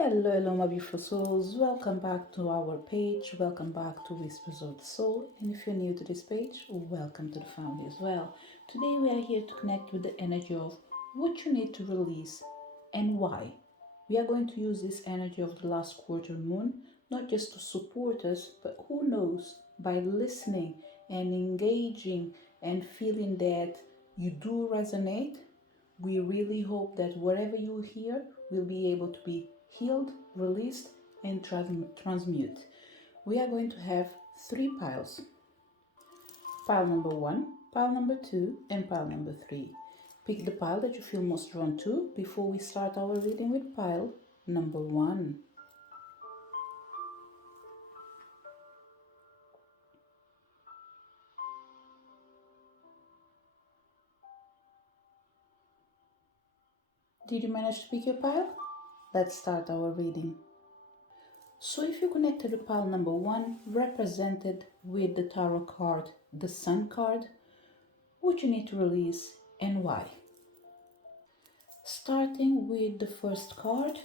Hello, my beautiful souls. Welcome back to our page. Welcome back to Whispers of the Soul. And if you're new to this page, welcome to the family as well. Today, we are here to connect with the energy of what you need to release and why. We are going to use this energy of the last quarter moon, not just to support us, but who knows, by listening and engaging and feeling that you do resonate, we really hope that whatever you hear will be able to be healed, released, and transmute. We are going to have three piles: pile number one, pile number two, and pile number three. Pick the pile that you feel most drawn to before we start our reading with pile number one. Did you manage to pick your pile? Let's start our reading. So if you connected to pile number one, represented with the tarot card, the Sun card, what you need to release and why. Starting with the first card,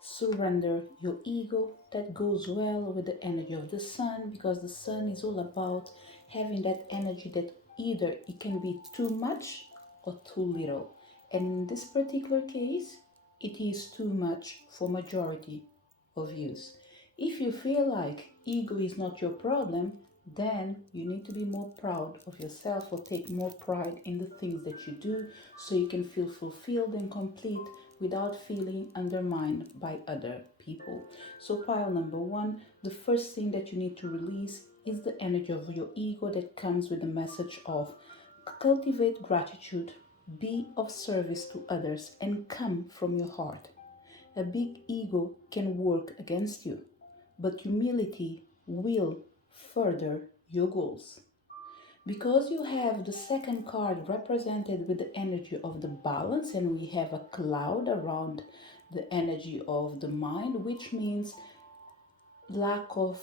surrender your ego. That goes well with the energy of the Sun, because the Sun is all about having that energy that either it can be too much or too little. And in this particular case, it is too much for majority of use. If you feel like ego is not your problem, then you need to be more proud of yourself or take more pride in the things that you do, so you can feel fulfilled and complete without feeling undermined by other people. So pile number one, the first thing that you need to release is the energy of your ego that comes with the message of cultivate gratitude, be of service to others, and come from your heart. A big ego can work against you, but humility will further your goals. Because you have the second card represented with the energy of the balance, and we have a cloud around the energy of the mind, which means lack of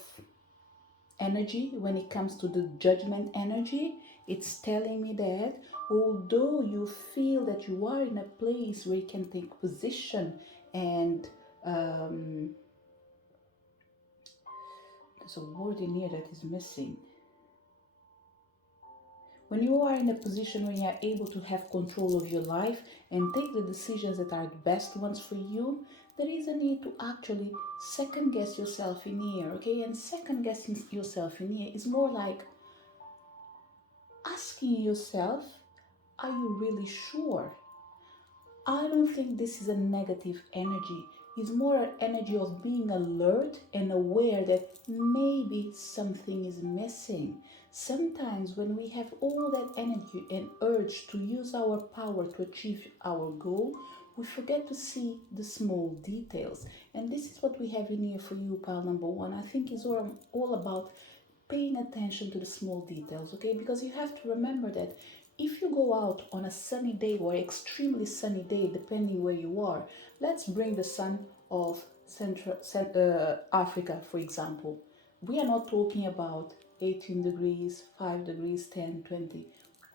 energy when it comes to the judgment energy. It's telling me that although you feel that you are in a place where you can take position and there's a word in here that is missing. When you are in a position where you are able to have control of your life and take the decisions that are the best ones for you, there is a need to actually second guess yourself in here, okay? And second guessing yourself in here is more like asking yourself, are you really sure? I don't think this is a negative energy. It's more an energy of being alert and aware that maybe something is missing. Sometimes when we have all that energy and urge to use our power to achieve our goal, we forget to see the small details. And this is what we have in here for you, pile number one. I think it's all about paying attention to the small details, okay? Because you have to remember that if you go out on a sunny day or extremely sunny day, depending where you are, let's bring the sun of Central Africa, for example. We are not talking about 18 degrees, 5 degrees, 10, 20.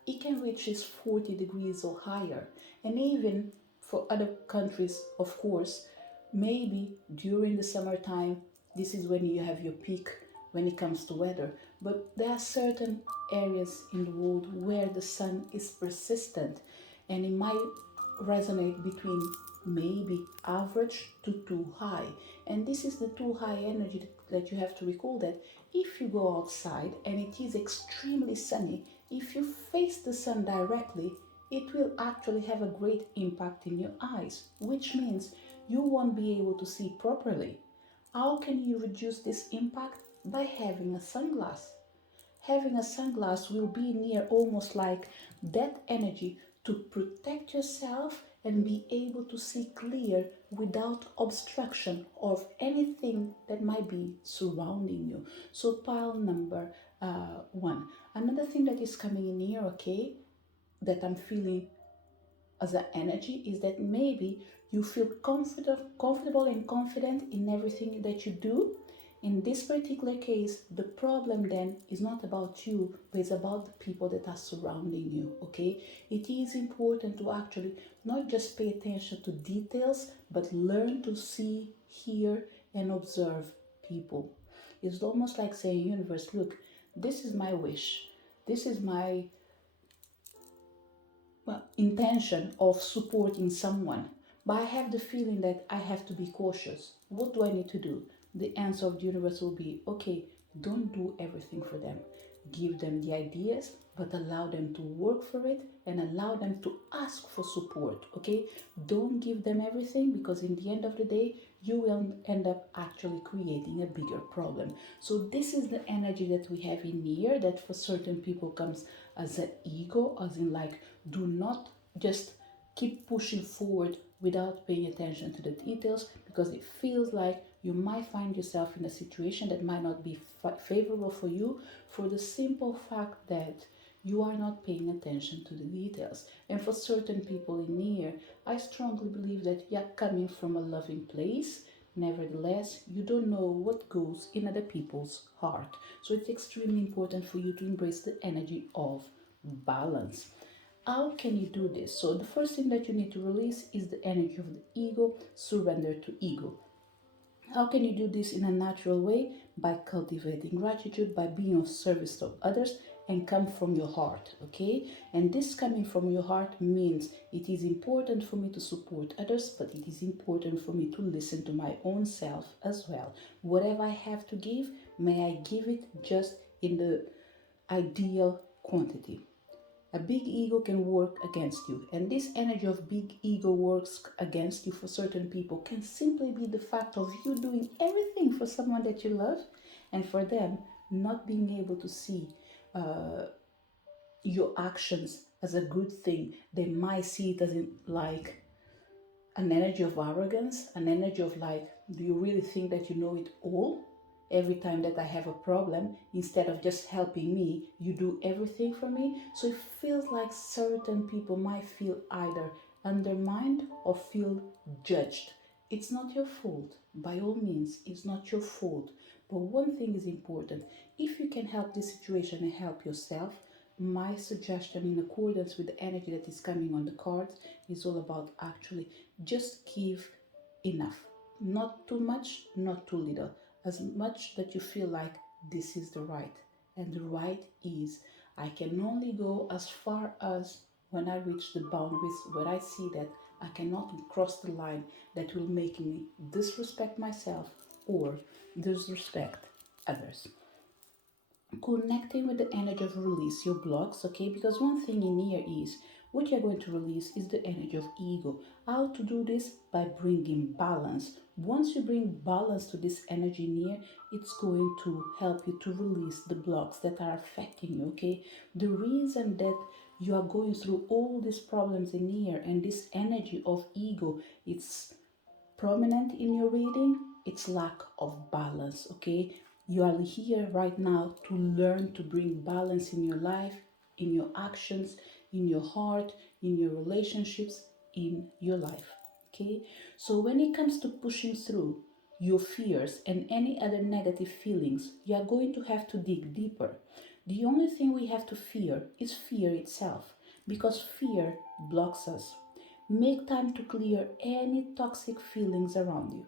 It can reach 40 degrees or higher. And even for other countries, of course, maybe during the summertime, this is when you have your peak when it comes to weather. But there are certain areas in the world where the sun is persistent, and it might resonate between maybe average to too high. And this is the too high energy that you have to recall, that if you go outside and it is extremely sunny, if you face the sun directly, it will actually have a great impact in your eyes, which means you won't be able to see properly. How can you reduce this impact? By having a sunglass. Having a sunglass will be near almost like that energy to protect yourself and be able to see clear without obstruction of anything that might be surrounding you. So pile number one. Another thing that is coming in here, okay, that I'm feeling as an energy is that maybe you feel comfortable and confident in everything that you do, In this particular case, the problem then is not about you, but it's about the people that are surrounding you, okay? It is important to actually not just pay attention to details, but learn to see, hear, and observe people. It's almost like saying, universe, look, this is my wish. This is my intention of supporting someone, but I have the feeling that I have to be cautious. What do I need to do? The answer of the universe will be, okay, don't do everything for them. Give them the ideas, but allow them to work for it and allow them to ask for support, okay? Don't give them everything, because in the end of the day, you will end up actually creating a bigger problem. So this is the energy that we have in here, that for certain people comes as an ego, as in like, do not just keep pushing forward without paying attention to the details, because it feels like you might find yourself in a situation that might not be favorable for you, for the simple fact that you are not paying attention to the details. And for certain people in here, I strongly believe that you're coming from a loving place. Nevertheless, you don't know what goes in other people's heart. So it's extremely important for you to embrace the energy of balance. How can you do this? So the first thing that you need to release is the energy of the ego, surrender to ego. How can you do this in a natural way? By cultivating gratitude, by being of service to others, and come from your heart, okay? And this coming from your heart means it is important for me to support others, but it is important for me to listen to my own self as well. Whatever I have to give, may I give it just in the ideal quantity. A big ego can work against you, and this energy of big ego works against you for certain people can simply be the fact of you doing everything for someone that you love, and for them not being able to see your actions as a good thing. They might see it as in, like, an energy of arrogance, an energy of like, do you really think that you know it all? Every time that I have a problem, instead of just helping me, you do everything for me. So it feels like certain people might feel either undermined or feel judged. It's not your fault. By all means, it's not your fault. But one thing is important. If you can help this situation and help yourself, my suggestion, in accordance with the energy that is coming on the cards, is all about actually just give enough. Not too much, not too little. As much that you feel like this is the right. And the right is, I can only go as far as when I reach the boundaries where I see that I cannot cross the line that will make me disrespect myself or disrespect others. Connecting with the energy of release your blocks, okay? Because one thing in here is what you're going to release is the energy of ego. How to do this? By bringing balance. Once you bring balance to this energy in here, it's going to help you to release the blocks that are affecting you, okay? The reason that you are going through all these problems in here and this energy of ego, it's prominent in your reading, it's lack of balance, okay? You are here right now to learn to bring balance in your life, in your actions, in your heart, in your relationships, in your life, okay? So when it comes to pushing through your fears and any other negative feelings, you are going to have to dig deeper. The only thing we have to fear is fear itself, because fear blocks us. Make time to clear any toxic feelings around you.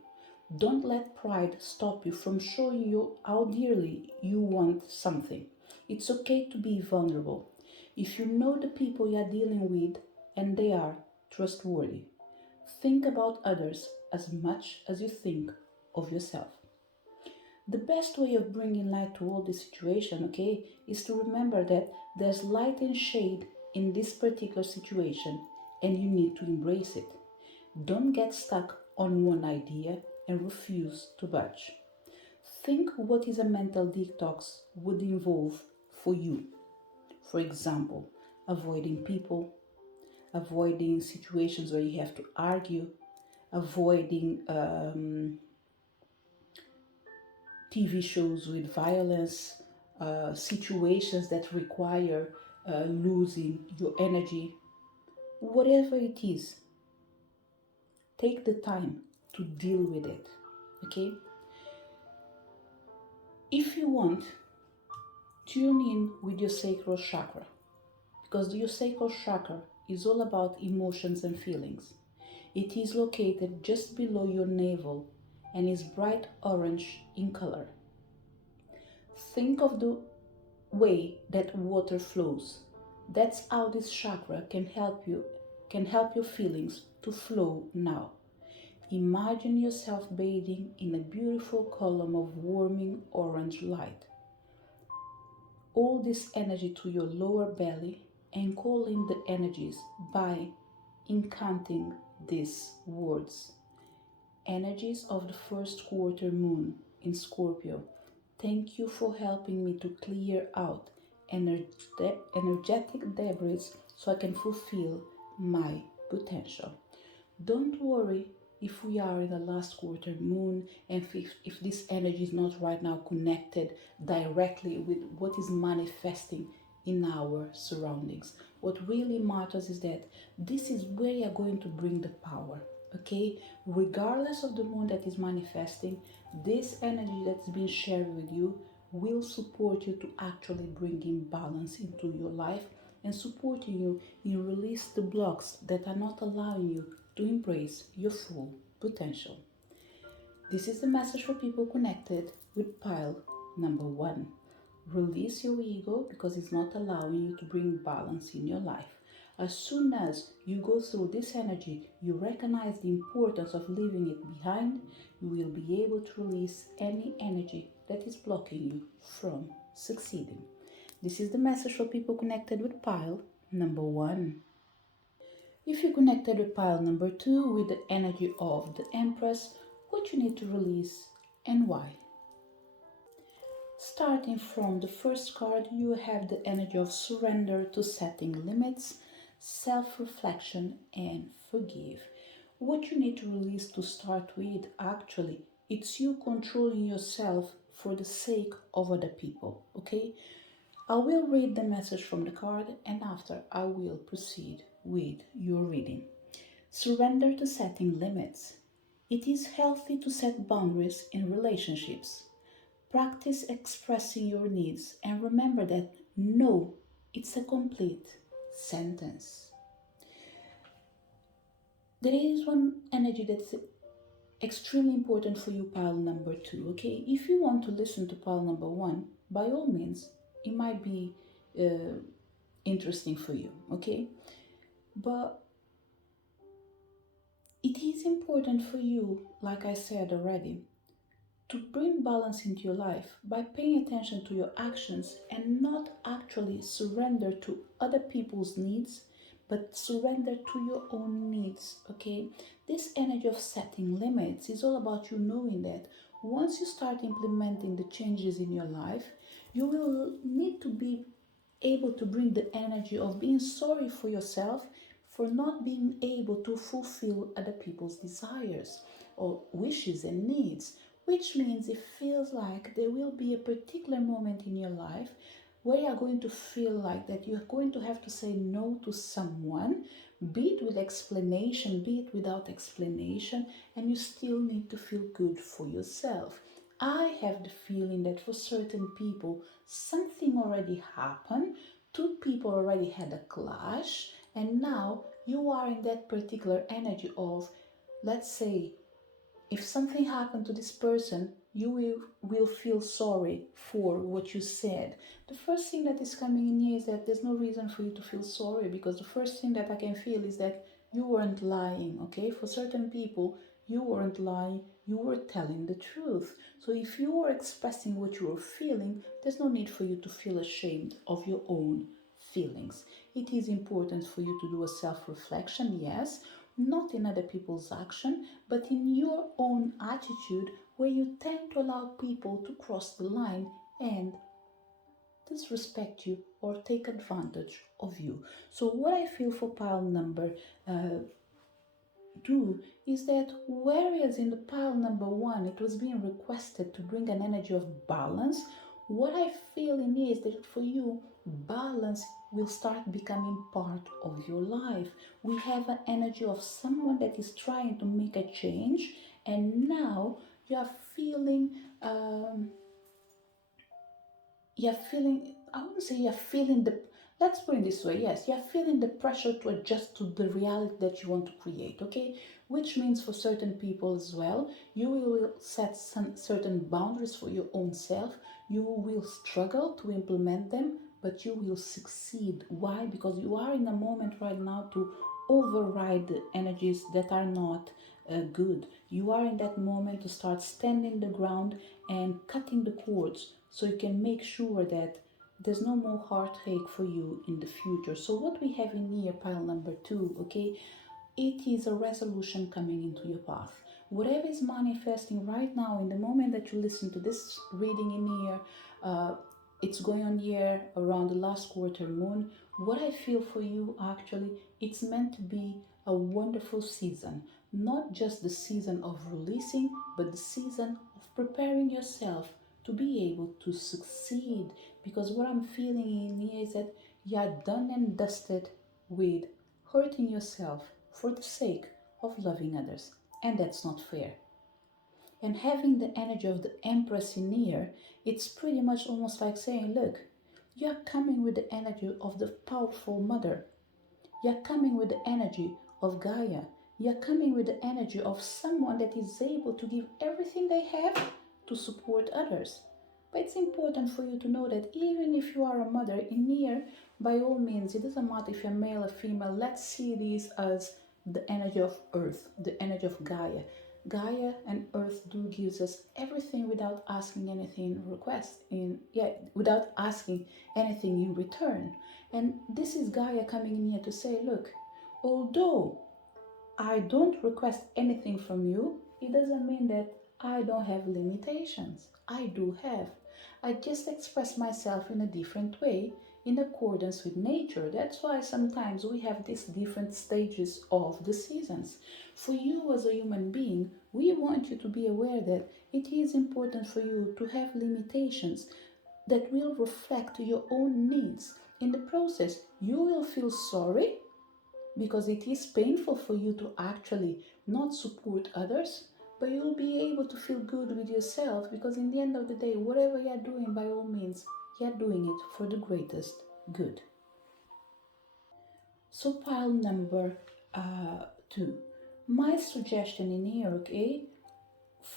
Don't let pride stop you from showing you how dearly you want something. It's okay to be vulnerable. If you know the people you are dealing with and they are trustworthy, think about others as much as you think of yourself. The best way of bringing light to all this situation, okay, is to remember that there's light and shade in this particular situation and you need to embrace it. Don't get stuck on one idea and refuse to budge. Think what is a mental detox would involve for you. For example, avoiding people, avoiding situations where you have to argue, avoiding TV shows with violence, situations that require losing your energy, whatever it is, take the time to deal with it, okay? If you want, tune in with your sacral chakra, because your sacral chakra is all about emotions and feelings. It is located just below your navel and is bright orange in color. Think of the way that water flows. That's how this chakra can help your feelings to flow now. Imagine yourself bathing in a beautiful column of warming orange light. All this energy to your lower belly and call in the energies by incanting these words. Energies of the first quarter moon in Scorpio, thank you for helping me to clear out energetic debris so I can fulfill my potential. Don't worry if we are in the last quarter moon and if this energy is not right now connected directly with what is manifesting in our surroundings. What really matters is that this is where you're going to bring the power. Okay, regardless of the moon that is manifesting, this energy that's been shared with you will support you to actually bring in balance into your life and supporting you in release the blocks that are not allowing you to embrace your full potential. This is the message for people connected with pile number 1. Release your ego because it's not allowing you to bring balance in your life. As soon as you go through this energy, you recognize the importance of leaving it behind, you will be able to release any energy that is blocking you from succeeding. This is the message for people connected with pile number 1. If you connected with pile number 2 with the energy of the Empress, what you need to release and why. Starting from the first card, you have the energy of surrender to setting limits, self-reflection, and forgive. What you need to release to start with, actually, it's you controlling yourself for the sake of other people, okay? I will read the message from the card and after I will proceed with your reading. Surrender to setting limits. It is healthy to set boundaries in relationships. Practice expressing your needs and remember that no, it's a complete sentence. There is one energy that's extremely important for you, pile number 2, okay? If you want to listen to pile number 1, by all means, it might be interesting for you, okay? But it is important for you, like I said already, to bring balance into your life by paying attention to your actions and not actually surrender to other people's needs, but surrender to your own needs, okay? This energy of setting limits is all about you knowing that once you start implementing the changes in your life, you will need to be able to bring the energy of being sorry for yourself for not being able to fulfill other people's desires or wishes and needs, which means it feels like there will be a particular moment in your life where you're going to feel like that you're going to have to say no to someone, be it with explanation, be it without explanation, and you still need to feel good for yourself. I have the feeling that for certain people, something already happened, two people already had a clash, and now you are in that particular energy of, let's say, if something happened to this person, you will feel sorry for what you said. The first thing that is coming in here is that there's no reason for you to feel sorry, because the first thing that I can feel is that you weren't lying, okay? For certain people, you weren't lying, you were telling the truth. So if you were expressing what you were feeling, there's no need for you to feel ashamed of your own feelings. It is important for you to do a self-reflection, yes, not in other people's action, but in your own attitude, where you tend to allow people to cross the line and disrespect you or take advantage of you. So what I feel for pile number 2 is that whereas in the pile number 1 it was being requested to bring an energy of balance, what I feel in is that for you, balance will start becoming part of your life. We have an energy of someone that is trying to make a change, and now you are feeling you're feeling, I wouldn't say you're feeling the, let's put it this way, yes, you're feeling the pressure to adjust to the reality that you want to create, okay? Which means for certain people as well, you will set some certain boundaries for your own self. You will struggle to implement them, but you will succeed. Why? Because you are in a moment right now to override the energies that are not good. You are in that moment to start standing the ground and cutting the cords so you can make sure that there's no more heartache for you in the future. So what we have in here, pile number 2, okay, it is a resolution coming into your path. Whatever is manifesting right now, in the moment that you listen to this reading in here, it's going on here around the last quarter moon. What I feel for you actually, it's meant to be a wonderful season. Not just the season of releasing, but the season of preparing yourself to be able to succeed. Because what I'm feeling in here is that you're done and dusted with hurting yourself for the sake of loving others. And that's not fair. And having the energy of the Empress in here, it's pretty much almost like saying, look, you're coming with the energy of the powerful mother. You're coming with the energy of Gaia. You're coming with the energy of someone that is able to give everything they have to support others. But it's important for you to know that even if you are a mother in here, by all means, it doesn't matter if you're male or female, let's see this as the energy of earth, the energy of Gaia. Gaia and earth do gives us everything without asking anything without asking anything in return. And this is Gaia coming in here to say, look, although I don't request anything from you, it doesn't mean that I don't have limitations. I do have. I just express myself in a different way in accordance with nature. That's why sometimes we have these different stages of the seasons. For you as a human being, we want you to be aware that it is important for you to have limitations that will reflect your own needs. In the process, you will feel sorry because it is painful for you to actually not support others, but you'll be able to feel good with yourself because in the end of the day, whatever you're doing, by all means, you're doing it for the greatest good. So pile number 2. My suggestion in here, okay,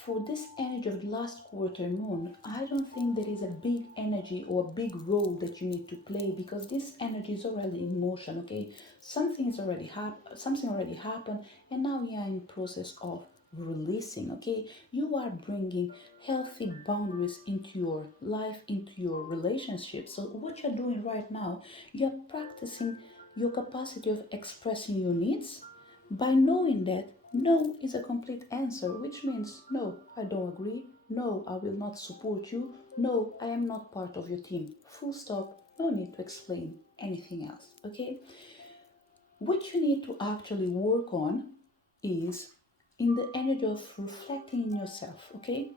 for this energy of the last quarter moon, I don't think there is a big energy or a big role that you need to play because this energy is already in motion, okay? Something already happened, and now you are in process of releasing, okay? You are bringing healthy boundaries into your life, into your relationship. So what you're doing right now, you're practicing your capacity of expressing your needs by knowing that no is a complete answer, which means no, I don't agree, no, I will not support you, no, I am not part of your team. Full stop, no need to explain anything else, okay? What you need to actually work on is in the energy of reflecting in yourself, okay?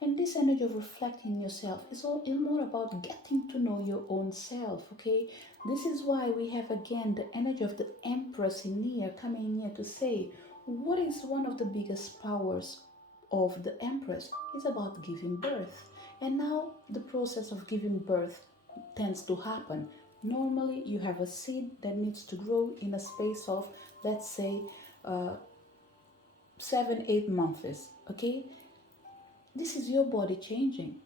And this energy of reflecting in yourself is more about getting to know your own self, okay? This is why we have again the energy of the Empress in here coming in here to say, what is one of the biggest powers of the Empress is about giving birth. And now the process of giving birth tends to happen. Normally, you have a seed that needs to grow in a space of, let's say, 7-8 months. Okay, this is your body changing.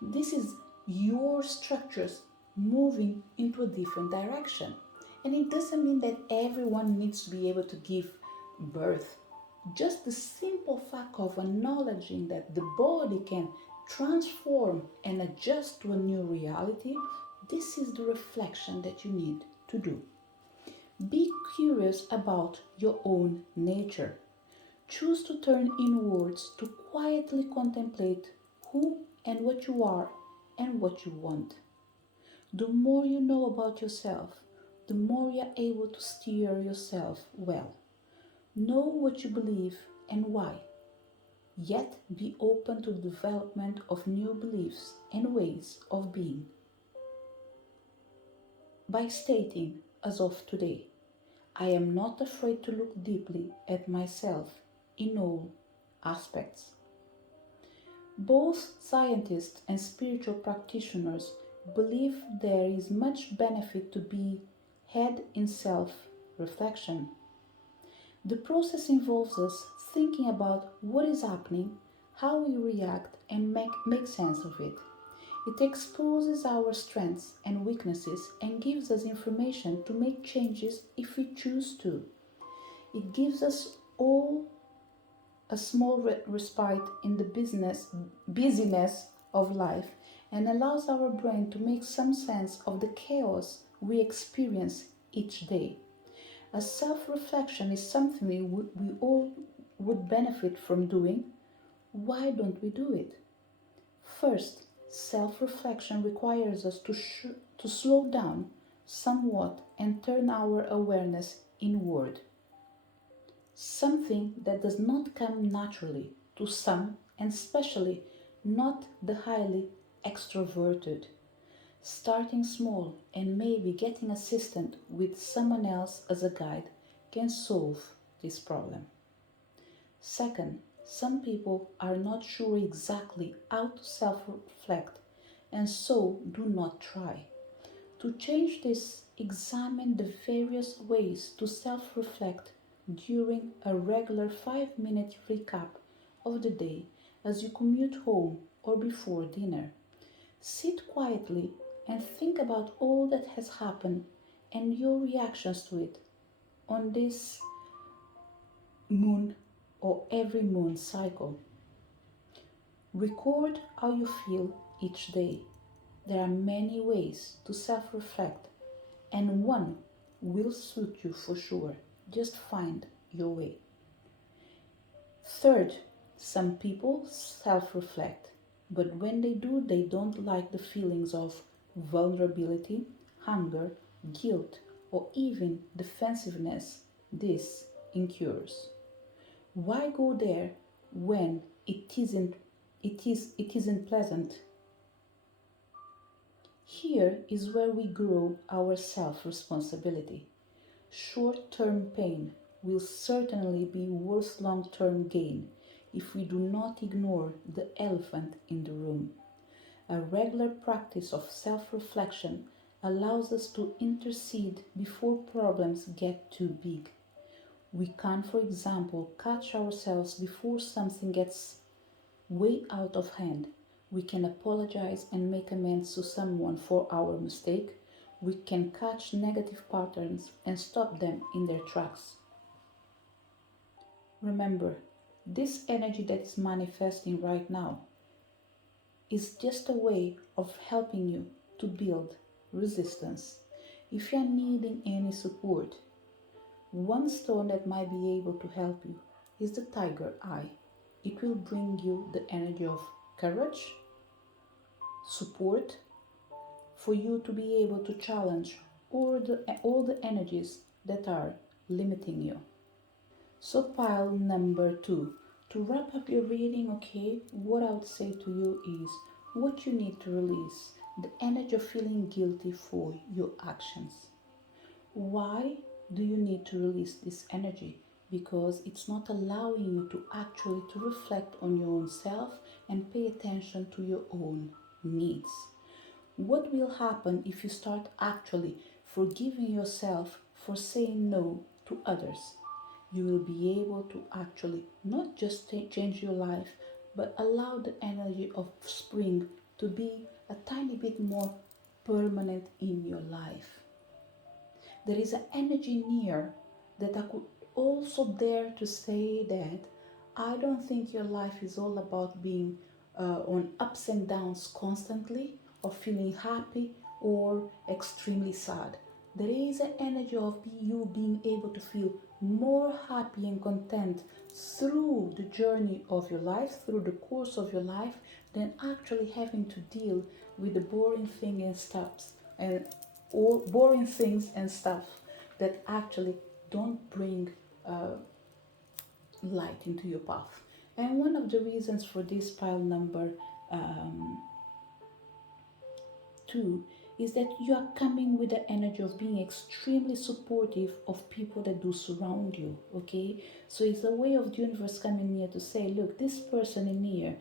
This is your structures moving into a different direction. And it doesn't mean that everyone needs to be able to give birth. Just the simple fact of acknowledging that the body can transform and adjust to a new reality, this is the reflection that you need to do. Be curious about your own nature. Choose to turn inwards to quietly contemplate who and what you are and what you want. The more you know about yourself, the more you're able to steer yourself well. Know what you believe and why, yet be open to the development of new beliefs and ways of being. By stating, as of today, I am not afraid to look deeply at myself in all aspects. Both scientists and spiritual practitioners believe there is much benefit to be had in self reflection. The process involves us thinking about what is happening, how we react, and make sense of it. It exposes our strengths and weaknesses and gives us information to make changes if we choose to. It gives us all a small respite in the busyness of life and allows our brain to make some sense of the chaos we experience each day. As self reflection is something we all would benefit from doing, why don't we do it? First, self reflection requires us to slow down somewhat and turn our awareness inward, something that does not come naturally to some, and especially not the highly extroverted. Starting small and maybe getting assistance with someone else as a guide can solve this problem. Second, some people are not sure exactly how to self reflect and so do not try. To change this, examine the various ways to self reflect during a regular 5-minute recap of the day as you commute home or before dinner. Sit quietly and think about all that has happened and your reactions to it on this moon or every moon cycle. Record how you feel each day. There are many ways to self reflect, and one will suit you for sure. Just find your way. Third, some people self reflect, but when they do, they don't like the feelings of vulnerability, hunger, guilt, or even defensiveness this incurs. Why go there when it isn't pleasant? Here is where we grow our self responsibility. Short term pain will certainly be worth long term gain if we do not ignore the elephant in the room. A regular practice of self reflection allows us to intercede before problems get too big. We can, for example, catch ourselves before something gets way out of hand. We can apologize and make amends to someone for our mistake. We can catch negative patterns and stop them in their tracks. Remember, this energy that is manifesting right now is just a way of helping you to build resistance. If you are needing any support, one stone that might be able to help you is the tiger eye. It will bring you the energy of courage, support, for you to be able to challenge all the energies that are limiting you. So, pile number 2. To wrap up your reading, okay, what I would say to you is what you need to release the energy of feeling guilty for your actions. Why do you need to release this energy? Because it's not allowing you to actually to reflect on your own self and pay attention to your own needs. What will happen if you start actually forgiving yourself for saying no to others? You will be able to actually not just change your life, but allow the energy of spring to be a tiny bit more permanent in your life. There is an energy near that I could also dare to say that I don't think your life is all about being on ups and downs constantly, or feeling happy or extremely sad. There is an energy of you being able to feel more happy and content through the journey of your life, through the course of your life, than actually having to deal with the boring thing and stuffs and all boring things and stuff that actually don't bring uh, light into your path. And one of the reasons for this pile number um, 2 is that you are coming with the energy of being extremely supportive of people that do surround you. Okay, so it's a way of the universe coming here to say, look, this person in here,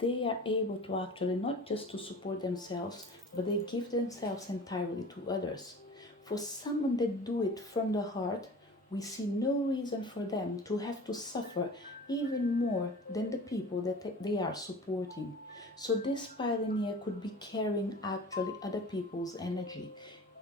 they are able to actually not just to support themselves, but they give themselves entirely to others. For someone that do it from the heart, we see no reason for them to have to suffer even more than the people that they are supporting. So this pioneer could be carrying actually other people's energy.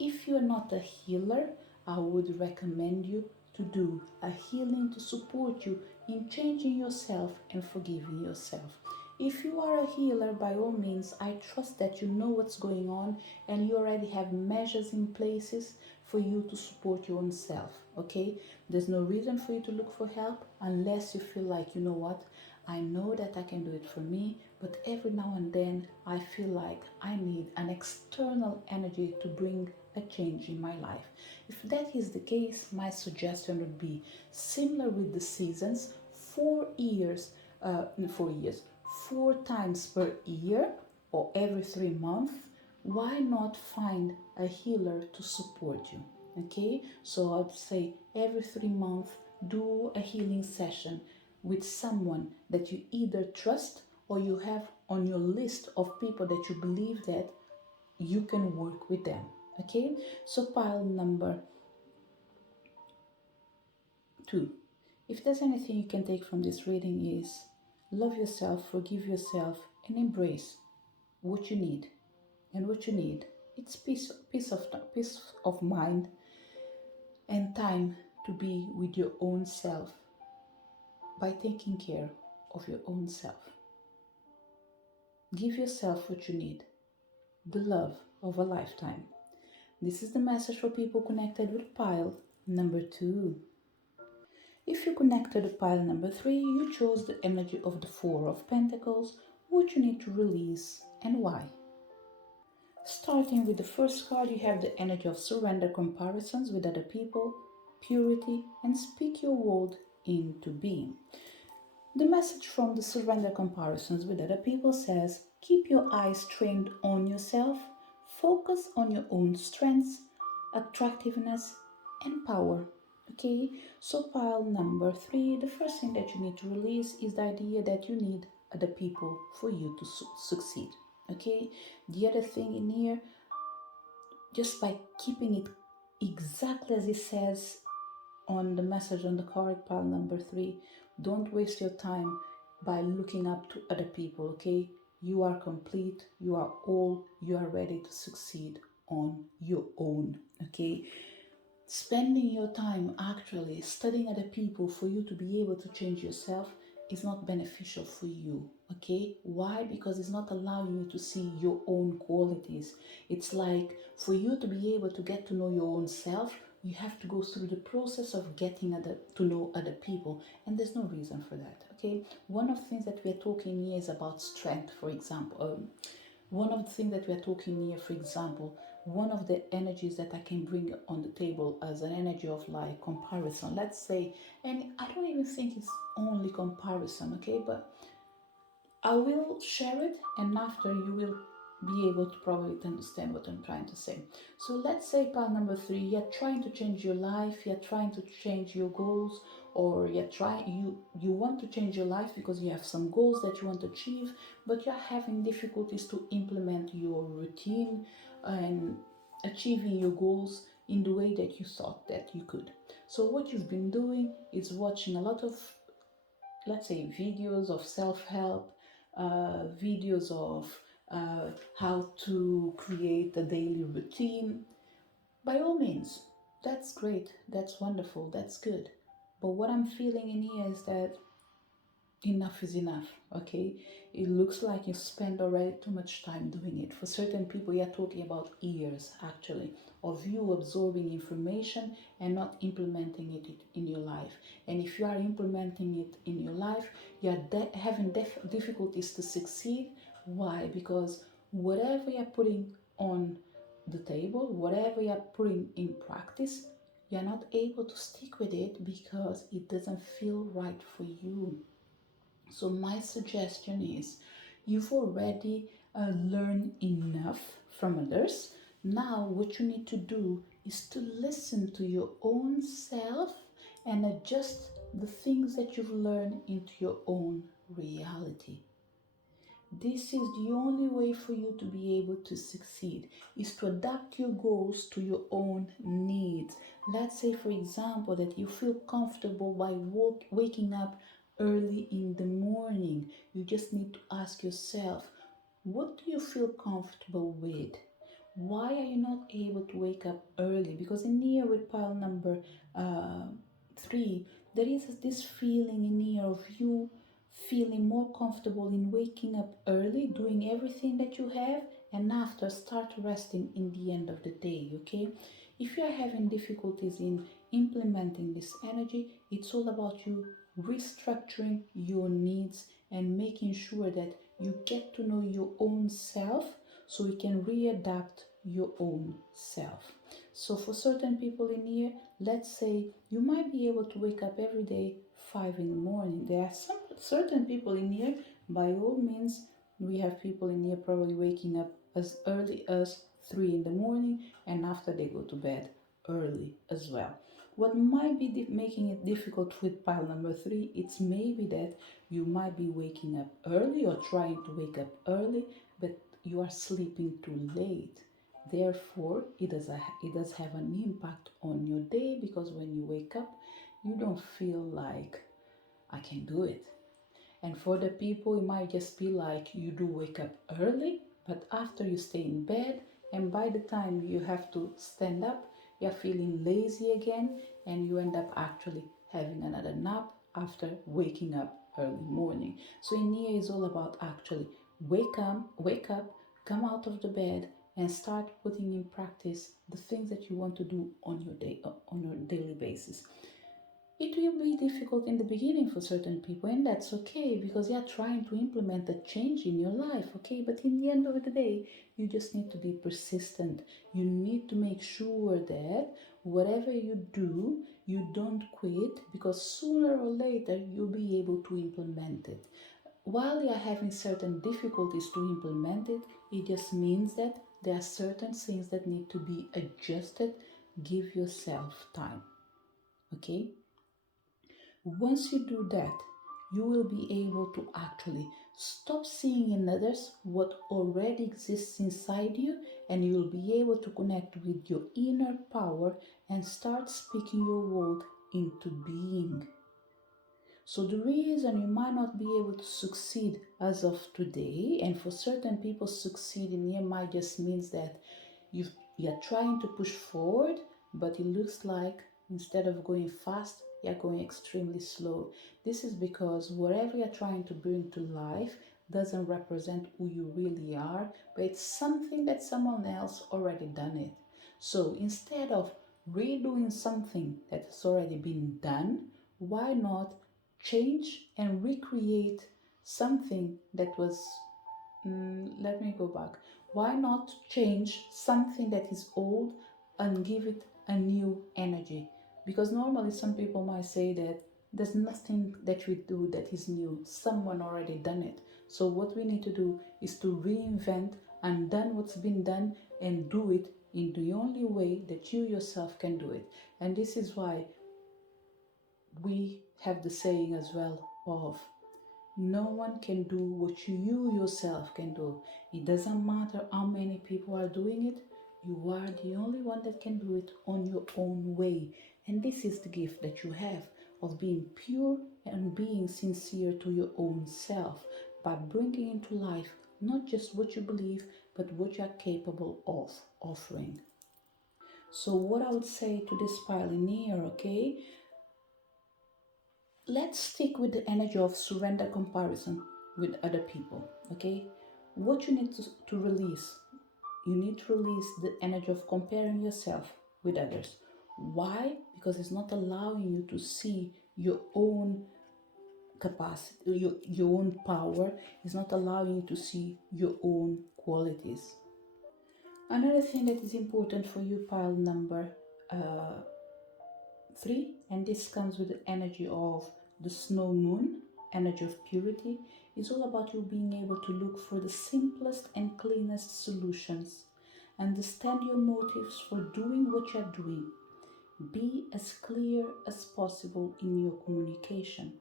If you're not a healer, I would recommend you to do a healing to support you in changing yourself and forgiving yourself. If you are a healer, by all means, I trust that you know what's going on and you already have measures in places for you to support your own self. Okay, there's no reason for you to look for help unless you feel like, you know what, I know that I can do it for me, but every now and then I feel like I need an external energy to bring a change in my life. If that is the case, my suggestion would be similar with the seasons, 4 years, 4 years, 4 times per year or every 3 months. Why not find a healer to support you? Okay, so I'd say every 3 months do a healing session with someone that you either trust or you have on your list of people that you believe that you can work with them. Okay, so pile number 2. If there's anything you can take from this reading is love yourself, forgive yourself, and embrace what you need. And what you need, it's peace of mind and time to be with your own self by taking care of your own self. Give yourself what you need, the love of a lifetime. This is the message for people connected with pile number 2. If you connected to pile number 3, you chose the energy of the Four of Pentacles, what you need to release and why. Starting with the first card, you have the energy of surrender, comparisons with other people, purity, and speak your world into being. The message from the surrender comparisons with other people says, keep your eyes trained on yourself, focus on your own strengths, attractiveness, and power. Okay, so pile number 3, the first thing that you need to release is the idea that you need other people for you to succeed. Okay, the other thing in here, just by keeping it exactly as it says on the message on the card, pile number 3, don't waste your time by looking up to other people. Okay, you are complete, you are all, you are ready to succeed on your own. Okay, spending your time actually studying other people for you to be able to change yourself is not beneficial for you. Okay, why? Because it's not allowing you to see your own qualities. It's like for you to be able to get to know your own self, you have to go through the process of getting to know other people, and there's no reason for that. Okay, one of the things that we're talking here is about strength, for example. One of the things that we are talking here, for example, one of the energies that I can bring on the table as an energy of like comparison, let's say, and I don't even think it's only comparison, okay, but I will share it and after you will be able to probably understand what I'm trying to say. So let's say part number 3, you're trying to change your life, you're trying to change your goals, or you want to change your life because you have some goals that you want to achieve, but you're having difficulties to implement your routine and achieving your goals in the way that you thought that you could. So what you've been doing is watching a lot of, let's say, videos of self-help, videos of how to create a daily routine. By all means, that's great, that's wonderful, that's good. But what I'm feeling in here is that enough is enough. Okay, it looks like you spend already too much time doing it. For certain people, you're talking about years actually of you absorbing information and not implementing it in your life. And if you are implementing it in your life, you're having difficulties to succeed. Why? Because whatever you're putting on the table, whatever you're putting in practice, you're not able to stick with it because it doesn't feel right for you. So my suggestion is you've already learned enough from others Now, what you need to do is to listen to your own self and adjust the things that you've learned into your own reality. This is the only way for you to be able to succeed, is to adapt your goals to your own needs. Let's say, for example, that you feel comfortable by waking up early in the morning. You just need to ask yourself, what do you feel comfortable with? Why are you not able to wake up early? Because in here with pile number 3, there is this feeling in here of you feeling more comfortable in waking up early, doing everything that you have, and after start resting in the end of the day, okay? If you are having difficulties in implementing this energy, it's all about you restructuring your needs and making sure that you get to know your own self so you can readapt your own self. So for certain people in here, let's say you might be able to wake up every day 5 in the morning. There are some certain people in here, by all means, we have people in here probably waking up as early as 3 in the morning, and after they go to bed early as well. What might be making it difficult with pile number 3, it's maybe that you might be waking up early or trying to wake up early, but you are sleeping too late. Therefore, it does have an impact on your day, because when you wake up, you don't feel like I can do it. And for the people, it might just be like you do wake up early, but after you stay in bed, and by the time you have to stand up, you're feeling lazy again, and you end up actually having another nap after waking up early morning. So in here is all about actually wake up, come out of the bed, and start putting in practice the things that you want to do on your daily basis. It will be difficult in the beginning for certain people, and that's okay, because you're trying to implement a change in your life, okay? But in the end of the day, you just need to be persistent. You need to make sure that whatever you do, you don't quit, because sooner or later you'll be able to implement it. While you're having certain difficulties to implement it, it just means that there are certain things that need to be adjusted. Give yourself time, okay? Once you do that, you will be able to actually stop seeing in others what already exists inside you, and you will be able to connect with your inner power and start speaking your world into being. So the reason you might not be able to succeed as of today, and for certain people succeeding here might just means that you're trying to push forward, but it looks like instead of going fast, you're going extremely slow. This is because whatever you're trying to bring to life doesn't represent who you really are, but it's something that someone else already done it. So instead of redoing something that has already been done, why not change and recreate something that was let me go back. Why not change something that is old and give it a new energy? Because normally some people might say that there's nothing that we do that is new. Someone already done it. So what we need to do is to reinvent and done what's been done and do it in the only way that you yourself can do it. And this is why we have the saying as well of no one can do what you yourself can do. It doesn't matter how many people are doing it, you are the only one that can do it on your own way. And this is the gift that you have of being pure and being sincere to your own self by bringing into life not just what you believe, but what you are capable of offering. So, what I would say to this pile in here, okay? Let's stick with the energy of surrender comparison with other people, okay? What you need to release, you need to release the energy of comparing yourself with others. Why? Because it's not allowing you to see your own capacity, your own power. It's not allowing you to see your own qualities. Another thing that is important for you, pile number 3, and this comes with the energy of the snow moon, energy of purity, is all about you being able to look for the simplest and cleanest solutions. Understand your motives for doing what you're doing. Be as clear as possible in your communication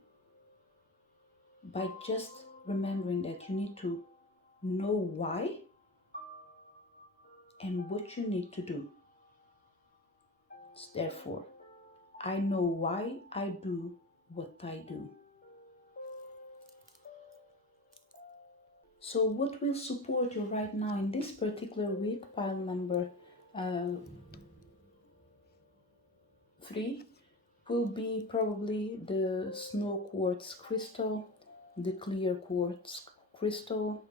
by just remembering that you need to know why and what you need to do. Therefore, I know why I do what I do. So what will support you right now in this particular week, pile number 3, will be probably the snow quartz crystal, the clear quartz crystal.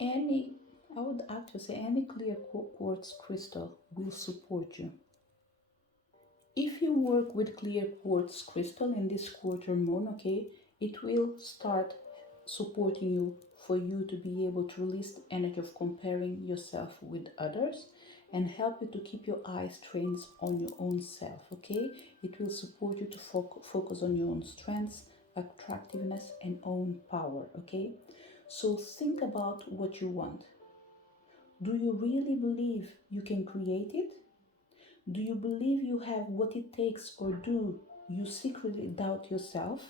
I would have to say any clear quartz crystal will support you. If you work with clear quartz crystal in this quarter moon, okay, it will start supporting you for you to be able to release the energy of comparing yourself with others and help you to keep your eyes trained on your own self, okay? It will support you to focus on your own strengths, attractiveness, and own power, okay? So think about what you want. Do you really believe you can create it? Do you believe you have what it takes, or do you secretly doubt yourself?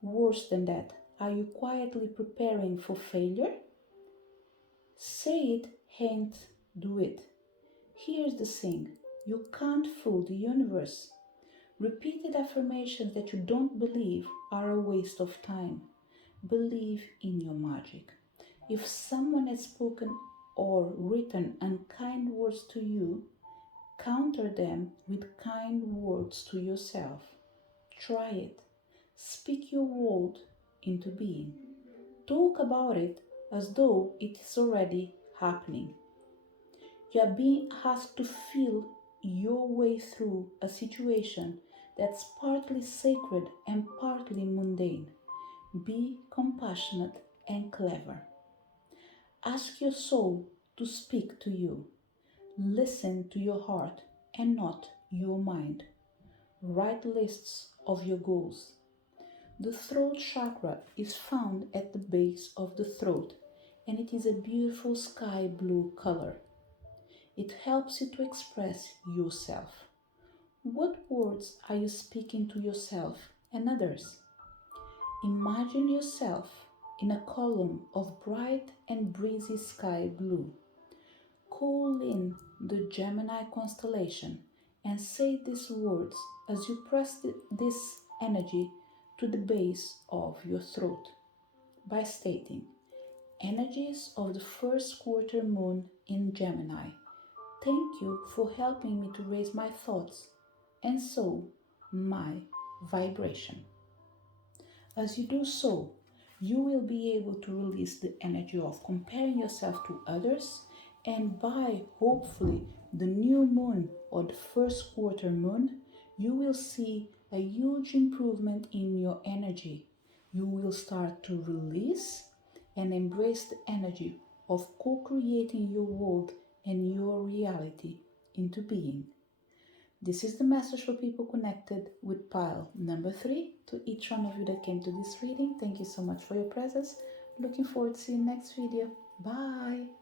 Worse than that, are you quietly preparing for failure? Say it, hint, do it. Here's the thing, you can't fool the universe. Repeated affirmations that you don't believe are a waste of time. Believe in your magic. If someone has spoken or written unkind words to you, counter them with kind words to yourself. Try it. Speak your word into being. Talk about it as though it is already happening. You are being asked to feel your way through a situation that's partly sacred and partly mundane. Be compassionate and clever. Ask your soul to speak to you. Listen to your heart and not your mind. Write lists of your goals. The throat chakra is found at the base of the throat, and it is a beautiful sky blue color. It helps you to express yourself. What words are you speaking to yourself and others? Imagine yourself in a column of bright and breezy sky blue. Call in the Gemini constellation and say these words as you press this energy to the base of your throat by stating, "Energies of the first quarter moon in Gemini, thank you for helping me to raise my thoughts and so my vibration." As you do so, you will be able to release the energy of comparing yourself to others, and by hopefully the new moon or the first quarter moon, you will see a huge improvement in your energy. You will start to release and embrace the energy of co-creating your world and your reality into being. This is the message for people connected with pile number 3. To each one of you that came to this reading, thank you so much for your presence. Looking forward to seeing you next video. Bye!